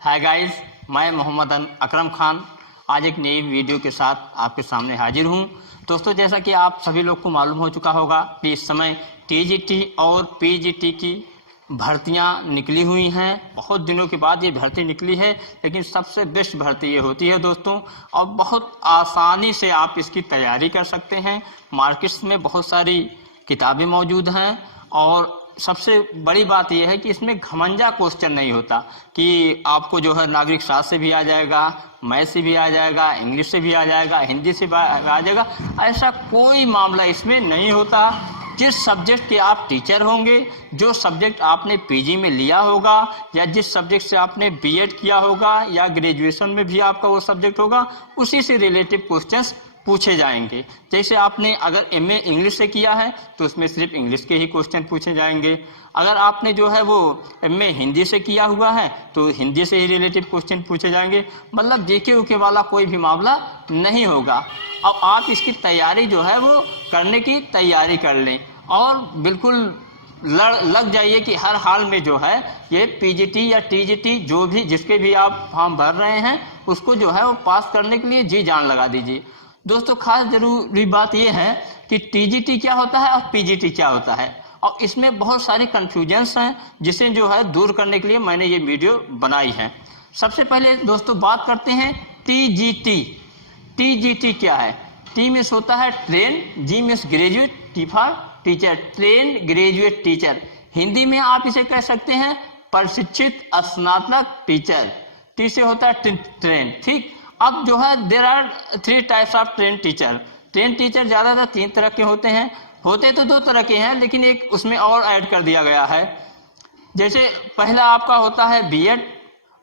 Hi guys, मैं मोहम्मद अकरम खान आज एक नई वीडियो के साथ आपके सामने हाजिर हूं। दोस्तों, जैसा कि आप सभी लोग को मालूम हो चुका होगा कि इस समय टीजीटी और पीजीटी की भर्तियां निकली हुई हैं। बहुत दिनों के बाद ये भर्ती निकली है, लेकिन सबसे बेस्ट भर्ती ये होती है दोस्तों, और बहुत आसानी से आप इसकी तैयारी कर सकते हैं। मार्केट्स में बहुत सारी किताबें मौजूद हैं और सबसे बड़ी बात यह है कि इसमें घमंजा क्वेश्चन नहीं होता कि आपको जो है नागरिक शास्त्र से भी आ जाएगा, मैथ से भी आ जाएगा, इंग्लिश से भी आ जाएगा, हिंदी से भी आ जाएगा। ऐसा कोई मामला इसमें नहीं होता। जिस सब्जेक्ट के आप टीचर होंगे, जो सब्जेक्ट आपने पीजी में लिया होगा या जिस सब्जेक्ट से आपने बीएड किया होगा या ग्रेजुएशन में भी आपका वो सब्जेक्ट होगा, उसी से रिलेटिव क्वेश्चंस पूछे जाएंगे। जैसे आपने अगर एमए इंग्लिश से किया है तो उसमें सिर्फ इंग्लिश के ही क्वेश्चन पूछे जाएंगे। अगर आपने जो है वो एमए हिंदी से किया हुआ है तो हिंदी से ही रिलेटिव क्वेश्चन पूछे जाएंगे। मतलब जेके उके वाला कोई भी मामला नहीं होगा। अब आप इसकी तैयारी जो है वो करने की तैयारी कर लें और बिल्कुल लग जाइए कि हर हाल में जो है ये पीजीटी या टीजीटी जो भी जिसके भी आप फॉर्म भर रहे हैं उसको जो है वो पास करने के लिए जी जान लगा दीजिए। दोस्तों, खास जरूरी बात यह है कि टीजीटी क्या होता है और पीजीटी क्या होता है, और इसमें बहुत सारे कन्फ्यूजन्स हैं जिसे जो है दूर करने के लिए मैंने ये वीडियो बनाई है। सबसे पहले दोस्तों बात करते हैं टीजीटी। टीजीटी क्या है? टी मीन्स होता है train, G means graduate, T for teacher, train graduate teacher. Hindi में आप इसे कह सकते हैं प्रशिक्षित स्नातक टीचर। टी से होता है ट्रेन, ठीक। अब जो है there are 3 types of train teacher. Train teacher ज़्यादातर 3 तरह के होते हैं। होते तो 2 तरह के हैं, लेकिन एक उसमें और ऐड कर दिया गया है। जैसे पहला आपका होता है बीएड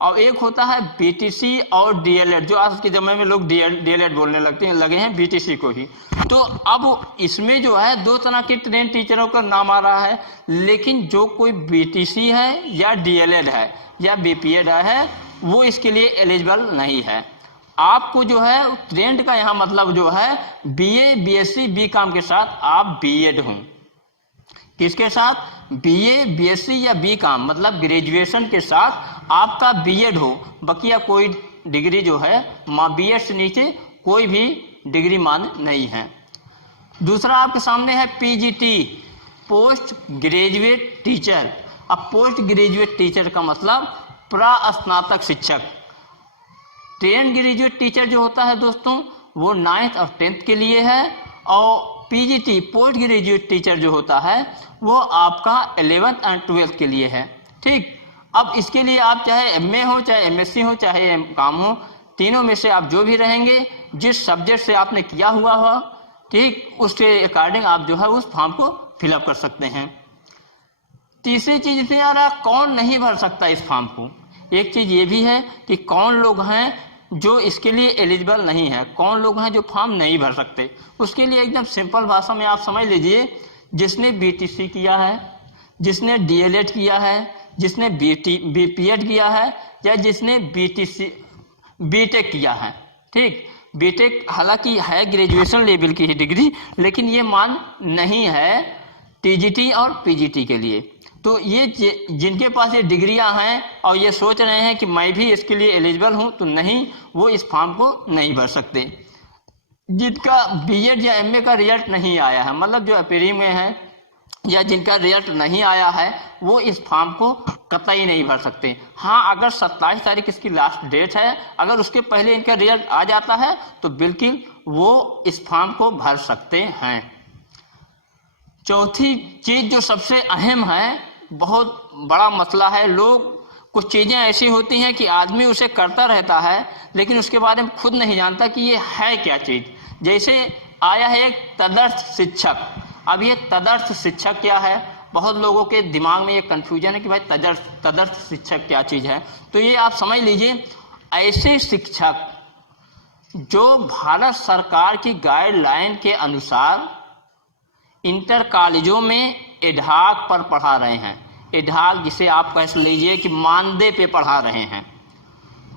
और एक होता है बीटीसी और डीएलएड, जो आज के ज़माने में लोग डीएलएड बोलने लगे हैं बीटीसी को ही। तो अब इसमें जो है 2 तरह के ट्रेन टीचरों का नाम आ रहा है, लेकिन जो कोई बीटीसी है या डीएलएड है या बीपीएड है वो इसके लिए एलिजिबल नहीं है। आपको जो है ट्रेंड का यहाँ मतलब जो है बीए, बीएससी, बीकॉम के साथ आप बीएड हों। किसके साथ? बीए, बीएससी या बीकॉम, मतलब ग्रेजुएशन के साथ आपका बीएड हो। बकिया कोई डिग्री जो है बीएड से नीचे कोई भी डिग्री मान्य नहीं है। दूसरा आपके सामने है पीजीटी, पोस्ट ग्रेजुएट टीचर। अब पोस्ट ग्रेजुएट टीचर का मतलब प्रास्नातक शिक्षक। ट्रेन ग्रेजुएट टीचर जो होता है दोस्तों वो 9th और 10th के लिए है, और पीजीटी पोस्ट ग्रेजुएट टीचर जो होता है वो आपका 11th और 12th के लिए है, ठीक। अब इसके लिए आप चाहे एमए हो, चाहे एमएससी हो, चाहे एमकॉम हो, तीनों में से आप जो भी रहेंगे, जिस सब्जेक्ट से आपने किया हुआ हो, ठीक, उसके अकॉर्डिंग आप जो है उस फॉर्म को फिलअप कर सकते हैं। तीसरी चीज इसमें आ रहा, कौन नहीं भर सकता इस फॉर्म को। एक चीज ये भी है कि कौन लोग हैं जो इसके लिए एलिजिबल नहीं है, कौन लोग हैं जो फॉर्म नहीं भर सकते। उसके लिए एकदम सिंपल भाषा में आप समझ लीजिए, जिसने बीटीसी किया है, जिसने डीएलएड किया है, जिसने बीपीएड किया है या जिसने बीटेक किया है, ठीक। बीटेक हालांकि है ग्रेजुएशन लेवल की ही डिग्री, लेकिन ये मान नहीं है टीजीटी और पीजीटी के लिए। तो ये जिनके पास ये डिग्रियां हैं और ये सोच रहे हैं कि मैं भी इसके लिए एलिजिबल हूं, तो नहीं, वो इस फॉर्म को नहीं भर सकते। जिनका बीएड या एमए का रिजल्ट नहीं आया है, मतलब जो अपीयरिंग में है या जिनका रिजल्ट नहीं आया है, वो इस फॉर्म को कतई नहीं भर सकते। हाँ, अगर 27 तारीख इसकी लास्ट डेट है, अगर उसके पहले इनका रिजल्ट आ जाता है तो बिल्कुल वो इस फॉर्म को भर सकते हैं। चौथी चीज जो सबसे अहम है, बहुत बड़ा मसला है, लोग कुछ चीज़ें ऐसी होती हैं कि आदमी उसे करता रहता है लेकिन उसके बारे में खुद नहीं जानता कि ये है क्या चीज़। जैसे आया है एक तदर्थ शिक्षक। अब ये तदर्थ शिक्षक क्या है? बहुत लोगों के दिमाग में ये कन्फ्यूजन है कि भाई तदर्थ शिक्षक क्या चीज़ है। तो ये आप समझ लीजिए, ऐसे शिक्षक जो भारत सरकार की गाइडलाइन के अनुसार इंटर कॉलेजों में एडहॉक पर पढ़ा रहे हैं। एडहॉक जिसे आप कह लीजिए कि मानदेय पे पढ़ा रहे हैं,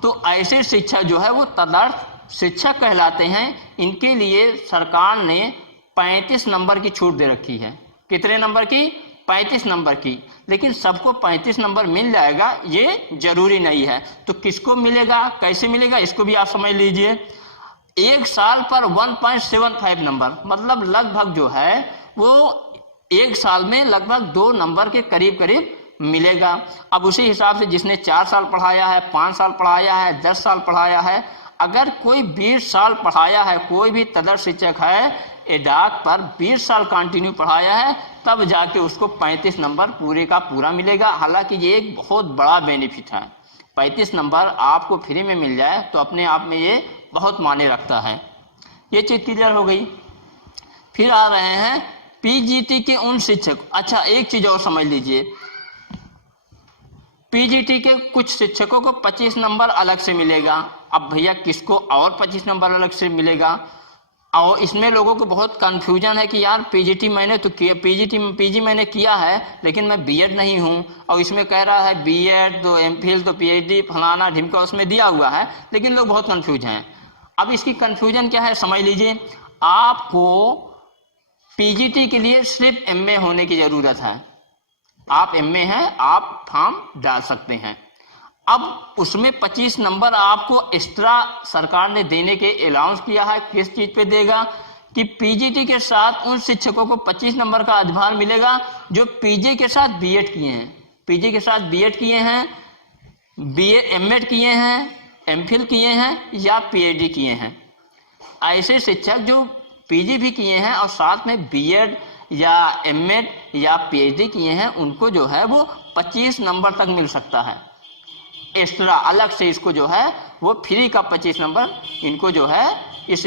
तो ऐसे शिक्षक जो है वो तदर्थ शिक्षक कहलाते हैं। इनके लिए सरकार ने 35 नंबर की छूट दे रखी है। कितने नंबर की? 35 नंबर की, लेकिन सबको 35 नंबर मिल जाएगा ये जरूरी नहीं है। तो किसको मिलेगा, कैसे मिलेगा, इसको भी आप समझ लीजिए। एक साल पर 1.75 नंबर, मतलब लगभग जो है वो एक साल में लगभग 2 नंबर के करीब करीब मिलेगा। अब उसी हिसाब से जिसने 4 साल पढ़ाया है, 5 साल पढ़ाया है, 10 साल पढ़ाया है, अगर कोई 20 साल पढ़ाया है, कोई भी तदर्स शिक्षक है एडाक पर 20 साल कंटिन्यू पढ़ाया है, तब जाके उसको 35 नंबर पूरे का पूरा मिलेगा। हालांकि ये एक बहुत बड़ा बेनिफिट है, 35 नंबर आपको फ्री में मिल जाए तो अपने आप में ये बहुत मायने रखता है। ये चीज़ क्लियर हो गई। फिर आ रहे हैं पीजीटी के उन शिक्षक, अच्छा एक चीज़ और समझ लीजिए, पीजीटी के कुछ शिक्षकों को 25 नंबर अलग से मिलेगा। अब भैया किसको और 25 नंबर अलग से मिलेगा, और इसमें लोगों को बहुत कंफ्यूजन है कि यार पीजीटी मैंने तो किया, पीजी मैंने किया है, लेकिन मैं बीएड नहीं हूँ, और इसमें कह रहा है बीएड तो एमफिल तो पीएचडी फलाना ढिमका उसमें दिया हुआ है, लेकिन लोग बहुत कंफ्यूज हैं। अब इसकी कंफ्यूजन क्या है समझ लीजिए। आपको पीजीटी के लिए सिर्फ एमए होने की जरूरत है, आप एमए हैं, आप फॉर्म डाल सकते हैं। अब उसमें 25 नंबर आपको एक्स्ट्रा सरकार ने देने के अलाउंस किया है। किस चीज पे देगा कि पीजीटी के साथ उन शिक्षकों को 25 नंबर का अधिभार मिलेगा जो पीजी के साथ बीएड किए हैं, पीजी के साथ बीएड किए हैं, बीए एमएड किए हैं, एमफिल किए हैं या पीएचडी किए हैं। ऐसे शिक्षक जो पीजी भी किए हैं और साथ में बीएड या एमएड या पीएचडी किए हैं, उनको जो है वो 25 नंबर तक मिल सकता है एक्स्ट्रा अलग से। इसको जो है वो फ्री का 25 नंबर इनको जो है इस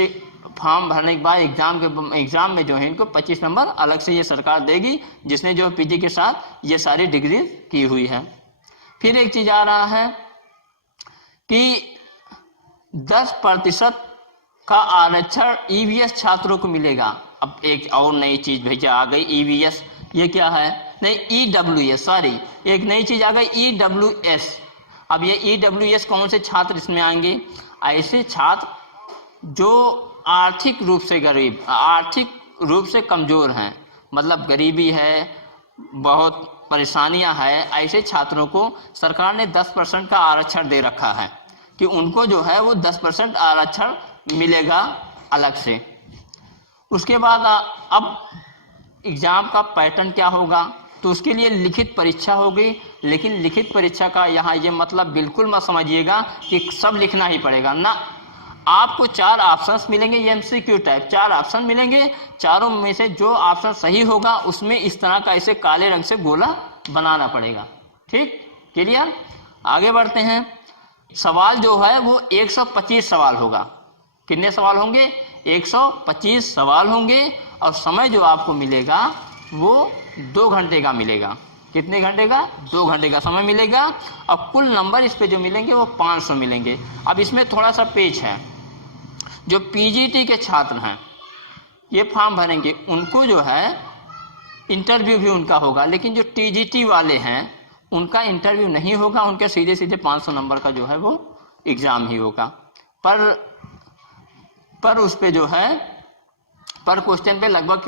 फॉर्म भरने के बाद एग्जाम में जो है इनको 25 नंबर अलग से ये सरकार देगी, जिसने जो पीजी के साथ ये सारी डिग्री की हुई है। फिर एक चीज आ रहा है कि 10% का आरक्षण ईवीएस छात्रों को मिलेगा। अब एक और नई चीज भैया आ गई, ईवीएस, ये क्या है, नहीं ईडब्ल्यूएस, सॉरी एक नई चीज आ गई ईडब्ल्यूएस। अब ये ईडब्ल्यूएस कौन से छात्र इसमें आएंगे, ऐसे छात्र जो आर्थिक रूप से गरीब, आर्थिक रूप से कमजोर हैं, मतलब गरीबी है, बहुत परेशानियां हैं, ऐसे छात्रों को सरकार ने 10% का आरक्षण दे रखा है कि उनको जो है वो 10% आरक्षण मिलेगा अलग से। उसके बाद अब एग्जाम का पैटर्न क्या होगा, तो उसके लिए लिखित परीक्षा होगी। लेकिन लिखित परीक्षा का यहाँ ये मतलब बिल्कुल मत समझिएगा कि सब लिखना ही पड़ेगा ना, आपको 4 ऑप्शंस मिलेंगे, ये एमसीक्यू टाइप 4 ऑप्शन मिलेंगे, चारों में से जो ऑप्शन सही होगा उसमें इस तरह का ऐसे काले रंग से गोला बनाना पड़ेगा। ठीक, क्लियर। आगे बढ़ते हैं। सवाल जो है वो 125 सवाल होगा। कितने सवाल होंगे, 125 सवाल होंगे, और समय जो आपको मिलेगा वो 2 घंटे का मिलेगा। कितने घंटे का, 2 घंटे का समय मिलेगा, और कुल नंबर इस पे जो मिलेंगे वो 500 मिलेंगे। अब इसमें थोड़ा सा पेच है, जो पीजीटी के छात्र हैं ये फॉर्म भरेंगे, उनको जो है इंटरव्यू भी उनका होगा, लेकिन जो टीजीटी वाले हैं उनका इंटरव्यू नहीं होगा, उनके सीधे सीधे 500 नंबर का जो है वो एग्जाम ही होगा। पर उस पे जो है पर क्वेश्चन पे लगभग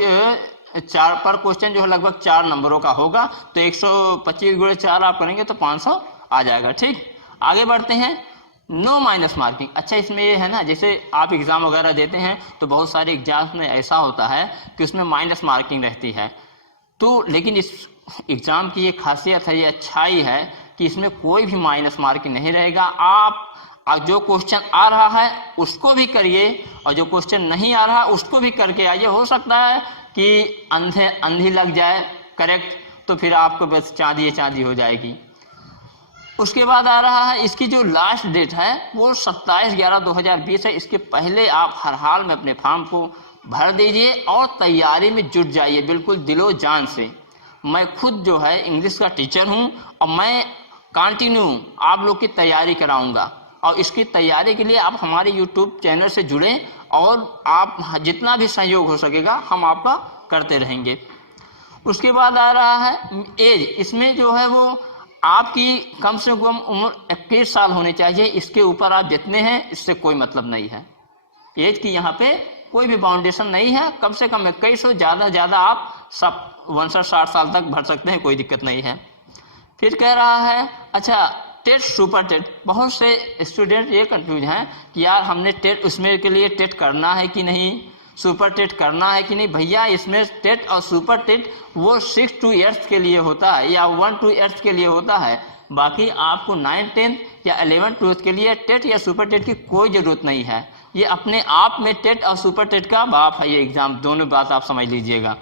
4 पर क्वेश्चन जो है लगभग 4 नंबरों का होगा, तो 125 × 4 आप करेंगे तो 500 आ जाएगा। ठीक, आगे बढ़ते हैं। नो माइनस मार्किंग, अच्छा इसमें ये है ना, जैसे आप एग्जाम वगैरह देते हैं तो बहुत सारे एग्जाम्स में ऐसा होता है कि उसमें माइनस मार्किंग रहती है, तो लेकिन इस एग्जाम की ये खासियत है, ये अच्छाई है कि इसमें कोई भी माइनस मार्किंग नहीं रहेगा। आप जो क्वेश्चन आ रहा है उसको भी करिए, और जो क्वेश्चन नहीं आ रहा उसको भी करके आइए। हो सकता है कि अंधी लग जाए करेक्ट, तो फिर आपको बस चांदी हो जाएगी। उसके बाद आ रहा है इसकी जो लास्ट डेट है वो 27/11/2020 है। इसके पहले आप हर हाल में अपने फॉर्म को भर दीजिए और तैयारी में जुट जाइए बिल्कुल दिलो जान से। मैं खुद जो है इंग्लिश का टीचर हूँ और मैं कंटिन्यू आप लोग की तैयारी कराऊंगा, और इसकी तैयारी के लिए आप हमारे YouTube चैनल से जुड़ें और आप जितना भी सहयोग हो सकेगा हम आपका करते रहेंगे। उसके बाद आ रहा है एज, इसमें जो है वो आपकी कम से कम उम्र 21 साल होनी चाहिए, इसके ऊपर आप जितने हैं इससे कोई मतलब नहीं है। एज की यहाँ पे कोई भी बाउंडेशन नहीं है, कम से कम 21 हो, ज़्यादा से ज़्यादा आप सब 59-60 साल तक भर सकते हैं, कोई दिक्कत नहीं है। फिर कह रहा है अच्छा टेट सुपर टेट, बहुत से स्टूडेंट ये कंफ्यूज हैं कि यार हमने टेट उसमें के लिए टेट करना है कि नहीं, सुपर टेट करना है कि नहीं। भैया इसमें टेट और सुपर टेट वो 6 to 8 के लिए होता है या 1 to 8 के लिए होता है, बाकी आपको 9, 10 या 11, 12 के लिए टेट या सुपर टेट की कोई ज़रूरत नहीं है। ये अपने आप में टेट और सुपर टेट का बाप है ये एग्ज़ाम, दोनों बात आप समझ लीजिएगा।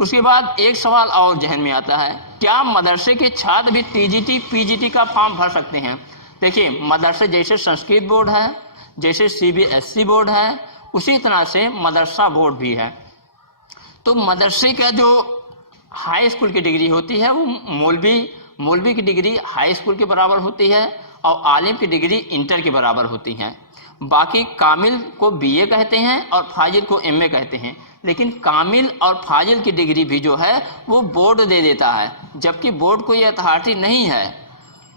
उसके बाद एक सवाल और जहन में आता है, क्या मदरसे के छात्र भी टीजीटी पीजीटी का फॉर्म भर सकते हैं? देखिए मदरसे जैसे संस्कृत बोर्ड है, जैसे सीबीएसई बोर्ड है, उसी तरह से मदरसा बोर्ड भी है। तो मदरसे का जो हाई स्कूल की डिग्री होती है वो मौलवी की डिग्री हाई स्कूल के बराबर होती है और आलिम की डिग्री इंटर के बराबर होती है। बाकी कामिल को बीए कहते हैं और फाजिल को एमए कहते हैं, लेकिन कामिल और फाजिल की डिग्री भी जो है वो बोर्ड दे देता है, जबकि बोर्ड को ये अथॉरिटी नहीं है।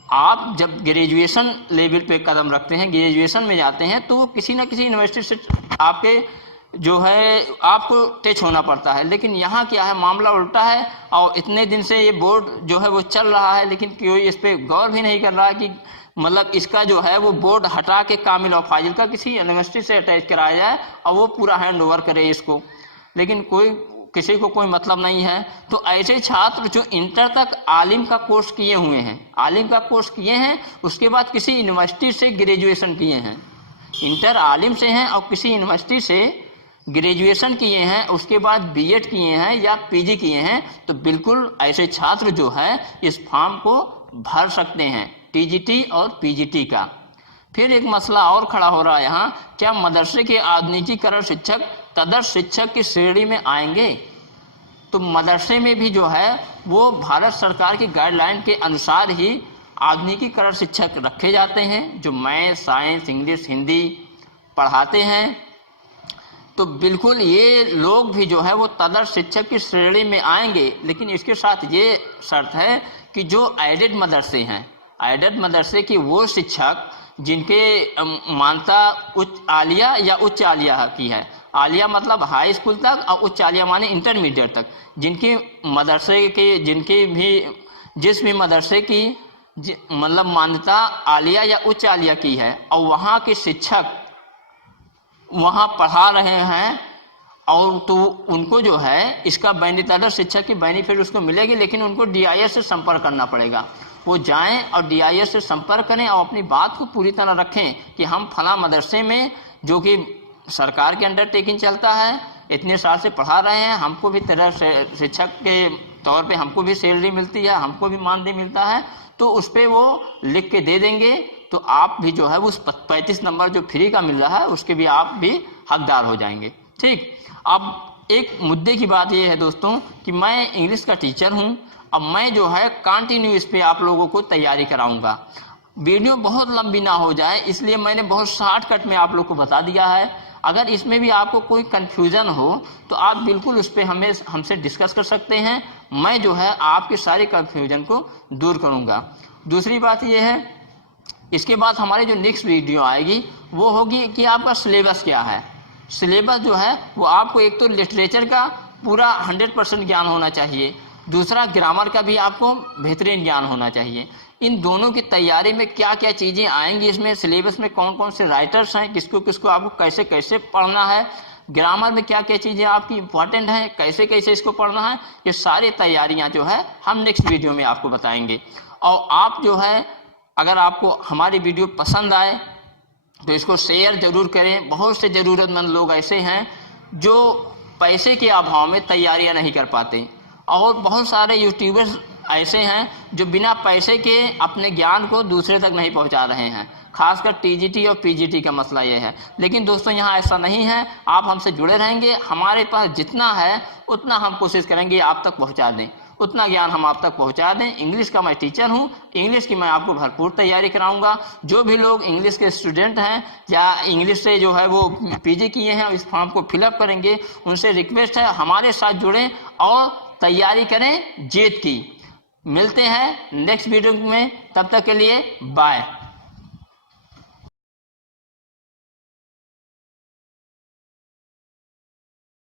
आप जब ग्रेजुएशन लेवल पे कदम रखते हैं, ग्रेजुएशन में जाते हैं, तो किसी न किसी यूनिवर्सिटी से आपके जो है आपको टच होना पड़ता है। लेकिन यहाँ क्या है, मामला उल्टा है और इतने दिन से ये बोर्ड जो है वो चल रहा है, लेकिन कोई इस पर गौर भी नहीं कर रहा कि मतलब इसका जो है वो बोर्ड हटा के कामिल और फाजिल का किसी यूनिवर्सिटी से अटैच कराया जाए और वो पूरा हैंड ओवर करे इसको, लेकिन किसी को कोई मतलब नहीं है। तो ऐसे छात्र जो इंटर तक आलिम का कोर्स किए हुए हैं, उसके बाद किसी यूनिवर्सिटी से ग्रेजुएशन किए हैं, इंटर आलिम से हैं और किसी यूनिवर्सिटी से ग्रेजुएशन किए हैं, उसके बाद बीएड किए हैं या पीजी किए हैं, तो बिल्कुल ऐसे छात्र जो है इस फॉर्म को भर सकते हैं, टीजीटी और पीजीटी का। फिर एक मसला और खड़ा हो रहा है यहाँ, क्या मदरसे के आधुनिकीकरण शिक्षक तदर्श शिक्षक की श्रेणी में आएंगे? तो मदरसे में भी जो है वो भारत सरकार की गाइडलाइन के अनुसार ही आधुनिकीकरण शिक्षक रखे जाते हैं, जो मैथ, साइंस, इंग्लिश, हिंदी पढ़ाते हैं। तो बिल्कुल ये लोग भी जो है वो तदर्श शिक्षक की श्रेणी में आएंगे, लेकिन इसके साथ ये शर्त है कि जो एडेड मदरसे हैं, एडेड मदरसे की वो शिक्षक जिनके मान्यता उच्च आलिया या उच्च आलिया की है, आलिया मतलब हाई स्कूल तक और उच्च आलिया माने इंटरमीडिएट तक, जिनकी मदरसे के जिस भी मदरसे की मतलब मान्यता आलिया या उच्च आलिया की है और वहाँ के शिक्षक वहाँ पढ़ा रहे हैं, और तो उनको जो है इसका बेनिफिट शिक्षक की बेनिफिट उसको मिलेगी, लेकिन उनको डीआईएस से संपर्क करना पड़ेगा। वो जाएं और डीआईएस से संपर्क करें और अपनी बात को पूरी तरह रखें कि हम फला मदरसे में, जो कि सरकार के अंडरटेकिंग चलता है, इतने साल से पढ़ा रहे हैं, हमको भी तरह शिक्षक के तौर पे हमको भी सैलरी मिलती है, हमको भी मानदेय मिलता है, तो उस पर वो लिख के दे देंगे, तो आप भी जो है उस 35 नंबर जो फ्री का मिल रहा है उसके भी आप भी हकदार हो जाएंगे। ठीक, अब एक मुद्दे की बात ये है दोस्तों कि मैं इंग्लिश का टीचर हूँ, अब मैं जो है कंटिन्यू इस पे आप लोगों को तैयारी कराऊंगा। वीडियो बहुत लंबी ना हो जाए इसलिए मैंने बहुत शॉर्टकट में आप लोग को बता दिया है। अगर इसमें भी आपको कोई कन्फ्यूज़न हो तो आप बिल्कुल उस पर हमसे डिस्कस कर सकते हैं, मैं जो है आपके सारे कन्फ्यूजन को दूर करूँगा। दूसरी बात ये है, इसके बाद हमारी जो नेक्स्ट वीडियो आएगी वो होगी कि आपका सिलेबस क्या है। सिलेबस जो है वो आपको एक तो लिटरेचर का पूरा 100% ज्ञान होना चाहिए, दूसरा ग्रामर का भी आपको बेहतरीन ज्ञान होना चाहिए। इन दोनों की तैयारी में क्या क्या चीज़ें आएंगी, इसमें सिलेबस में कौन कौन से राइटर्स हैं, किसको किसको आपको कैसे कैसे पढ़ना है, ग्रामर में क्या क्या चीज़ें आपकी इंपॉर्टेंट हैं, कैसे कैसे इसको पढ़ना है, ये सारी तैयारियां जो है हम नेक्स्ट वीडियो में आपको बताएंगे। और आप जो है अगर आपको हमारी वीडियो पसंद आए तो इसको शेयर ज़रूर करें। बहुत से ज़रूरतमंद लोग ऐसे हैं जो पैसे के अभाव में तैयारियां नहीं कर पाते, और बहुत सारे यूट्यूबर्स ऐसे हैं जो बिना पैसे के अपने ज्ञान को दूसरे तक नहीं पहुंचा रहे हैं। खासकर टीजीटी और पीजीटी का मसला ये है। लेकिन दोस्तों यहाँ ऐसा नहीं है, आप हमसे जुड़े रहेंगे, हमारे पास जितना है उतना हम कोशिश करेंगे आप तक पहुँचा दें, उतना ज्ञान हम आप तक पहुंचा दें। इंग्लिश का मैं टीचर हूं, इंग्लिश की मैं आपको भरपूर तैयारी कराऊंगा। जो भी लोग इंग्लिश के स्टूडेंट हैं या इंग्लिश से जो है वो पीजी किए हैं इस फॉर्म को फिलअप करेंगे, उनसे रिक्वेस्ट है हमारे साथ जुड़ें और तैयारी करें जीत की। मिलते हैं नेक्स्ट वीडियो में, तब तक के लिए बाय।